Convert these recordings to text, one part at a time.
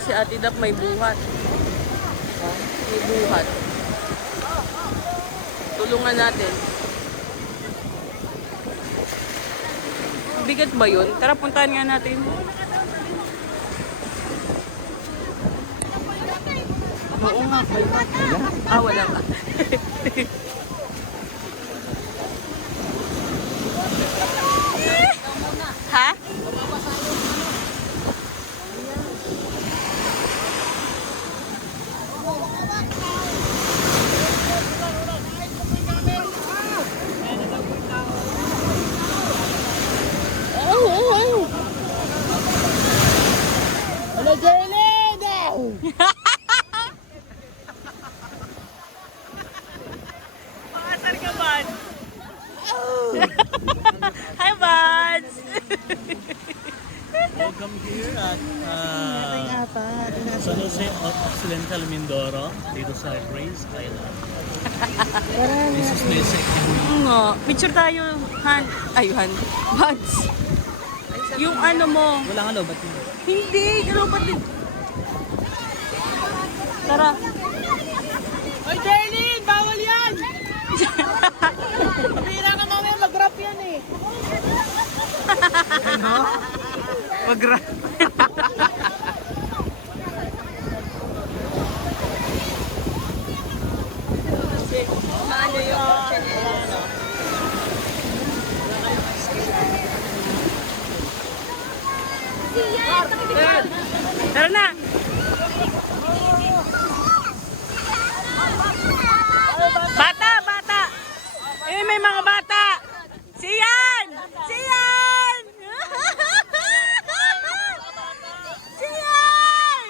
si Ate Dap may buhat. May buhat. Tulungan natin. Bigat ba yun? Tara, puntahan nga natin. Oo nga. Wala ka. Ha? Hello, Jerry! Daw! Makasar ka, Buds? Hi, Buds! Welcome here at San Jose Occidental Mindoro, dito sa Grace Island. This is my second. Nga, picture tayo, Han. Ay, Han. Buds. Yung ano mo. Wala nga lobat yun. Hindi, galupat din. Tara. Hoy, Jerlyn! Bawal yan! Pira ka mamaya, mag-rap yan eh. Ano? Pag-rap. Maano yung channel? Tara na! Bata! Bata! Eh, may mga bata! Siyan! Siyan! Siyan!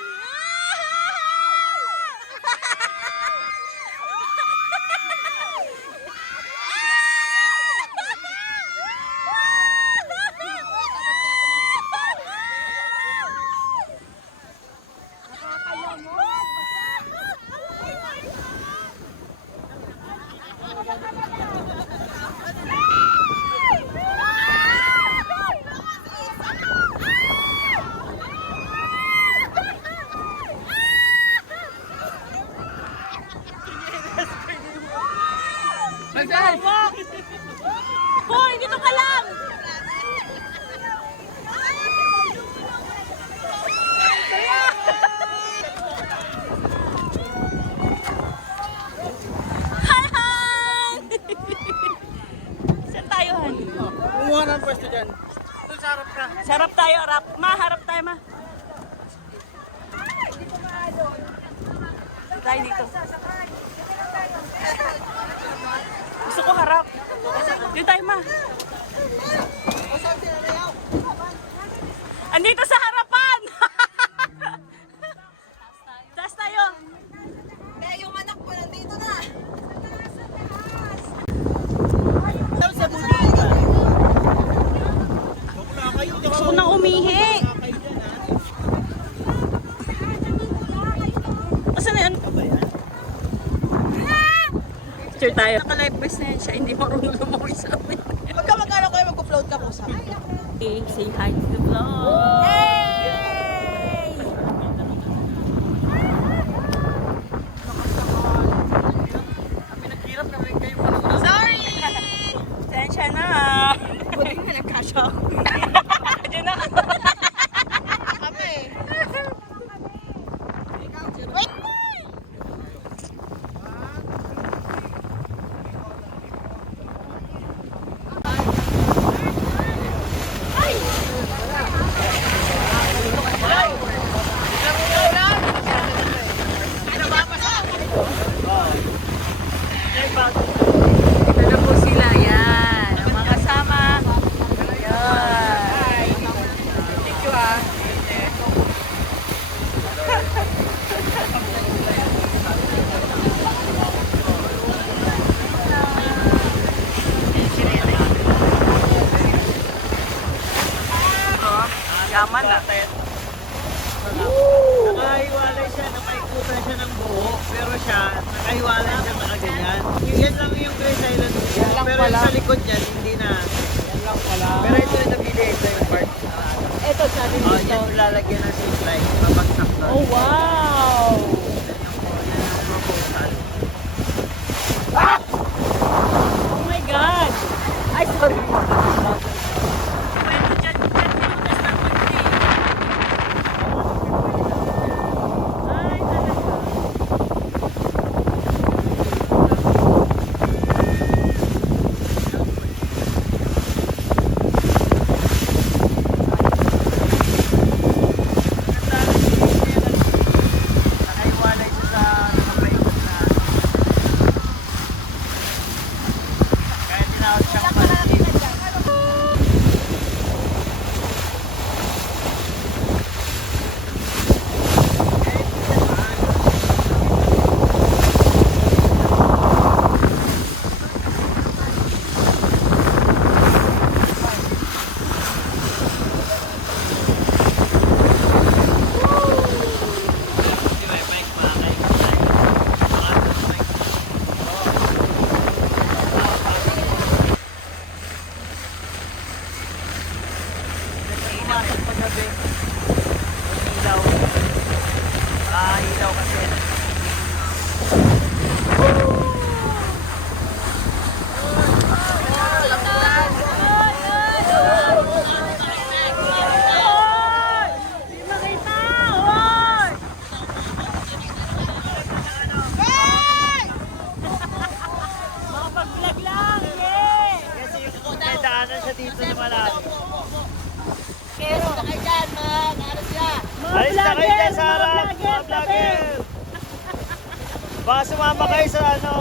Maghahawak! Hoy, dito ka lang! Hi, Han! Saan tayo, Han? Kumuha ng pwesto dyan. Doon sa harap ka. Sarap tayo, harap. Ma, harap tayo, ma. Tayo dito. Gusto ko harap. Dito tayo, ma. Andito sa harapan! Taas tayo. Kaya yung anak ko nandito na. Doon sa butika. Wala kayo. Gusto ko nang umihi. Asan na yan? Picture tayo. Naka-live best na yan siya. Hindi marunong lumawi sa amin. Pagka magkano kayo, mag-float ka po sa akin. Okay, say hi to the vlog. Hey! Kami naghirap na rin kayo. Sorry! Sensya na. Buti nga nagkasya ako. Diyan na. Kami. Ito na po sila. Yan. Ang mga kasama. Yan. Thank you ah. Yaman na. Nakahiwalay siya, nakaikutan siya ng buo. Pero siya, nakahiwalay siya nakaganyan. Yan lang yung Grace Island. Pero yung sa likod niyan, hindi na. Yan lang pala. Pero ito yung nabili, ito yung part. Ito sa atin Oh, dito. yan lalagyan ng zip line. Mabagsak Oh, wow! Oh my God! Ay, sorry. Pwede dyan, pinunas ng konti. Ay, talaga. Nakaiwalay siya sa nakapaikot na. Kaya tinawag siyang pansin. Inasal paggabi. Ilaw. Ilaw kasi. Kasi may daanan siya dito na malalim. Alis na kayo dyan sa harap, mga vlogger! Baka sumama kayo sa ano.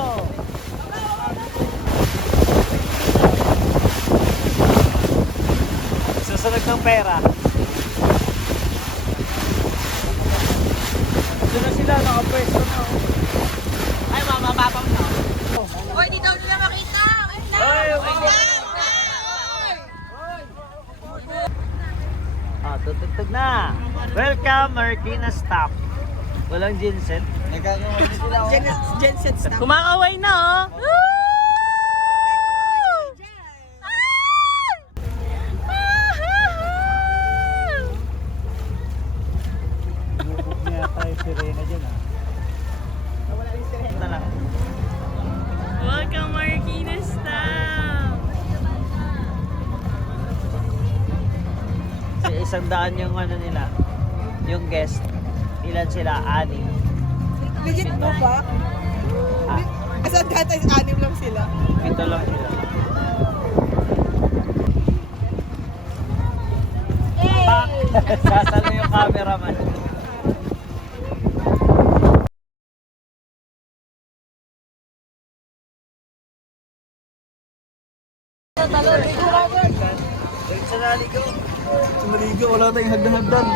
Susunod ng pera. Doon na sila, nakapwesto na. Ay, mamababang na. Hoy, di daw nila makita. Wait lang. Ay, Wait lang. Tutugtog na. Welcome, Marikina Stop. Walang genset. Nagkakaway na sila. Genset stop. Kumakaway na, oh! Bubog niya tayo sirena dyan, ah. Wala rin sila. Ito lang. Welcome, Marikina Stop! Sa 100 yung ano nila, yung guest. Ilan sila? 6. Legit mo ba? Ah, Asa data is 6 lang sila. 7 lang sila. Pak! Sasalo yung cameraman. Sa naligaw. Sa naligaw, wala tayong hagdan-hagdan.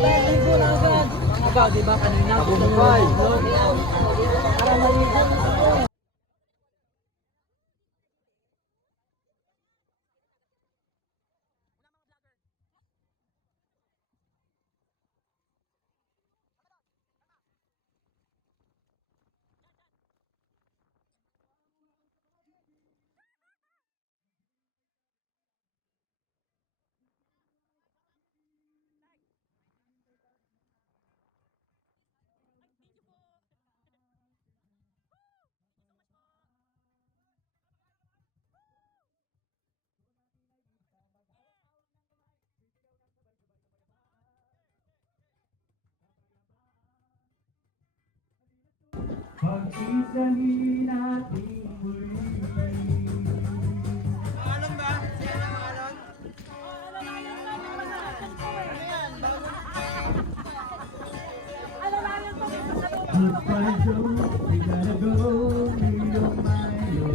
Naligo na agad. Ikaw, di ba kanina? Ako bukay. Para maligo. Pagsisahin natin muli. Pangalan ba? Siya na pangalan? Goodbye, Joe. We gotta go. Milo, Milo.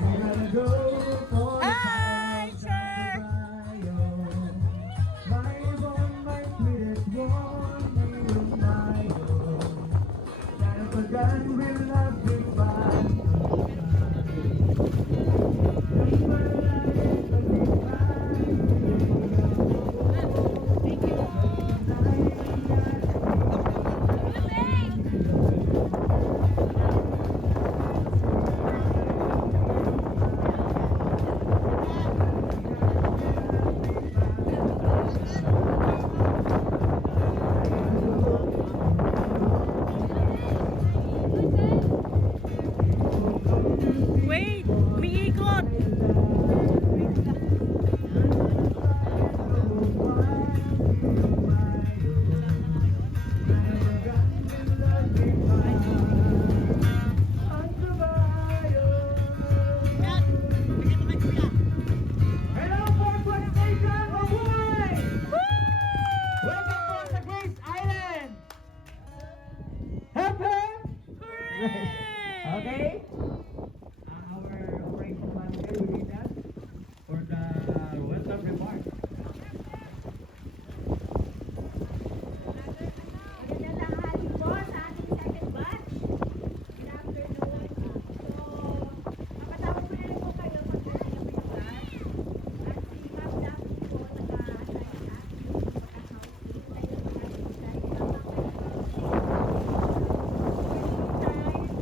We gotta go for the Hi, sir! My one, my sweetest one. Milo, Milo. Gotta forget we'll love goodbye. Okay? Our operation manager will lead us for the welcome remarks. Magandang tanghali po sa ating second batch. Good afternoon. So, mapatawag ko na rin po kayo pag nandito po yung batch. At si Ma'am Daphne po, nag-a-assign sa ating pagka-housing. Tayo po natin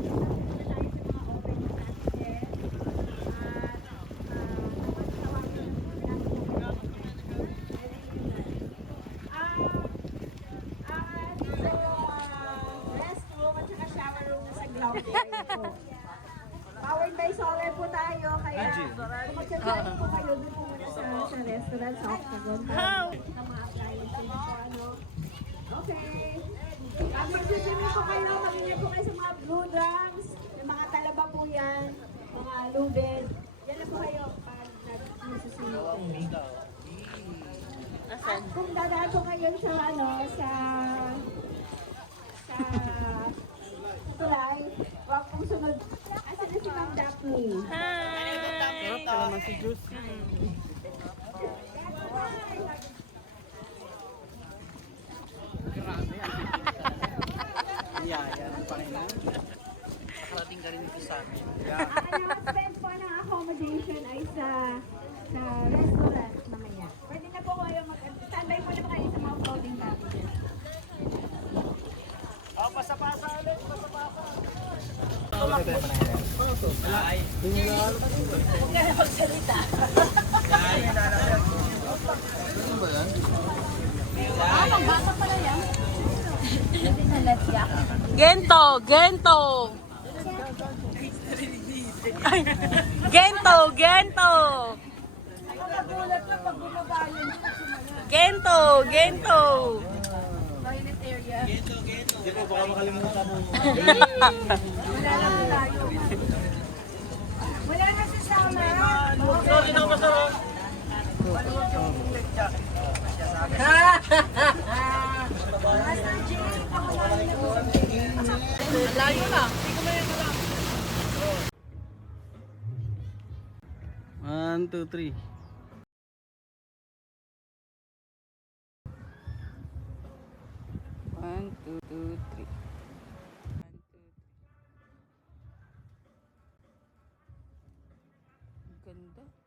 po tayo. Restroom at saka shower room na sa ground area po. Powered by solar po tayo, kaya kung magsa-join po kayo doon po muna sa restaurant, sa Octagon. Sa mga appliances po, ano. Okay. Pag magsa-swimming po kayo, mag-ingat po kayo sa mga blue drums, yung mga talaba po yan, mga lubid. Yan na po kayo pag nag-swimming po. At kung dadaan po kayo sa tulay, huwag pong sunod. Asan na si Ma'am Daphne? Hi! naman si Juice. Yaya ng Panginoon. Nakarating ka rin dito sa amin. Ang spend po ng accommodation ay sa restaurant mamaya. Pwede na po kayo standby po na po kayo sa mga floating packages. Oh, pasapasa ulit, pasapasa. Gento! Gento! Ay, Gento! Gento! Gento! Gento! Hindi po, baka makalimutan mo. Wala na sa sama. Sorry na masarap. Layo na. 1, 2, 3. One, two, three. Ganda.